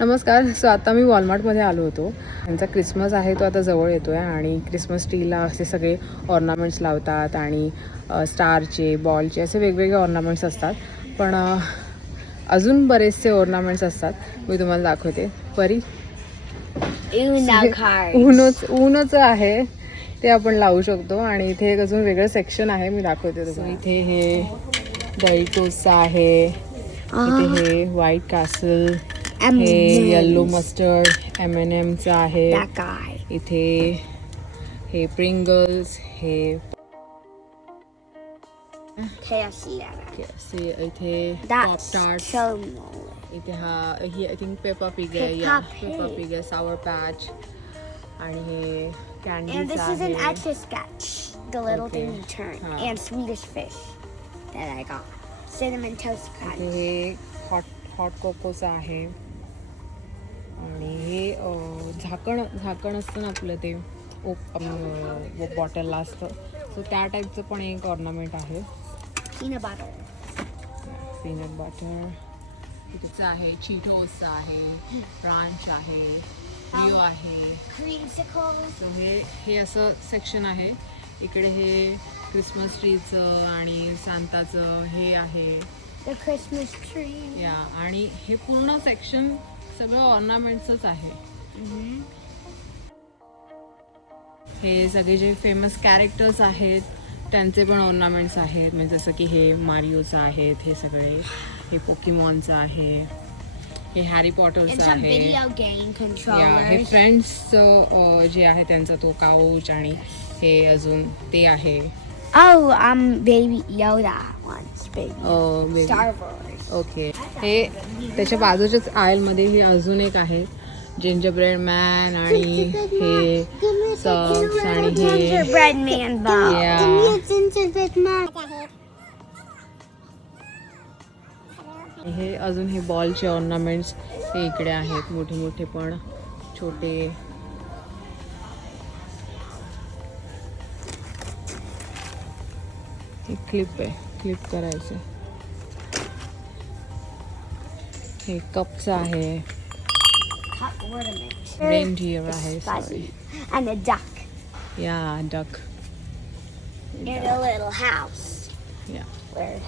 नमस्कार. सो आता मी वॉलमार्टमध्ये आलो होतो. त्यांचा क्रिसमस आहे तो आता जवळ येतो आहे आणि क्रिसमस ट्रीला असे सगळे ऑर्नामेंट्स लावतात आणि स्टारचे बॉलचे असे वेगवेगळे ऑर्नामेंट्स असतात. पण अजून बरेचसे ऑर्नामेंट्स असतात. मी तुम्हाला दाखवते. परी. उनोच उनोचं आहे. ते आपण लावू शकतो आणि इथे एक अजून वेगळं सेक्शन आहे. मी दाखवते तुम्हाला. इथे हे दळीटोसा आहे. इथे हे व्हाईट कासल हे then yellow mustard M N एमचं आहे That guy. इथे हे प्रिंगल्स हे KFC. that. असे इथे pop That's tart so annoying. इथे हा ही आय थिंक पेपा पिग आहे Peppa या Pig. पेपा पिग आहे सावर पॅच आणि हे And candies this is an आहे etch a sketch. The little Okay. thing you turn. Huh. And Swedish fish that I got. Cinnamon toast इथे crunch. हे hot hot कोकोचं आहे आणि हे अ, झाकण झाकण असतं ना आपलं ते ओप बॉटलला असतं सो त्या टाईपचं पण एक ऑर्नामेंट आहे Peanut butter. पीनट बटर तिचं आहे चिटोस आहे ब्रांच आहे रिओ आहे Creamsicles. सो हे हे असं सेक्शन आहे इकडे हे क्रिसमस ट्रीचं आणि सांताचं हे आहे Christmas tree. या आणि हे पूर्ण सेक्शन सगळं ऑर्नामेंट्सच आहे. हे सगळे जे फेमस कॅरेक्टर्स आहेत त्यांचे पण ऑर्नामेंट्स आहेत. म्हणजे जसं की हे मारिओचं आहेत हे सगळे. हे पोकीमॉनचं आहे. हे हॅरी पॉटरचं आहे. हे controllers. फ्रेंड्सचं जे आहे त्यांचा तो काउच आणि हे अजून ते आहे. Oh, um, baby Yoda once, baby. Uh, Star Wars. Okay हे त्याच्या बाजूच्याच आयलमध्ये हे अजून एक आहे. जिंजर ब्रेड मॅन आणि हे सॉक्स आणि हे. हे अजून हे बॉलचे ऑर्नामेंट्स हे इकडे आहेत मोठे मोठे पण छोटे. हे क्लिप आहे क्लिप करायचे. हे कपचं आहे. hot water mix. Reindeer, right? Sorry. And a duck. Yeah, a duck. In a little house. Yeah. Where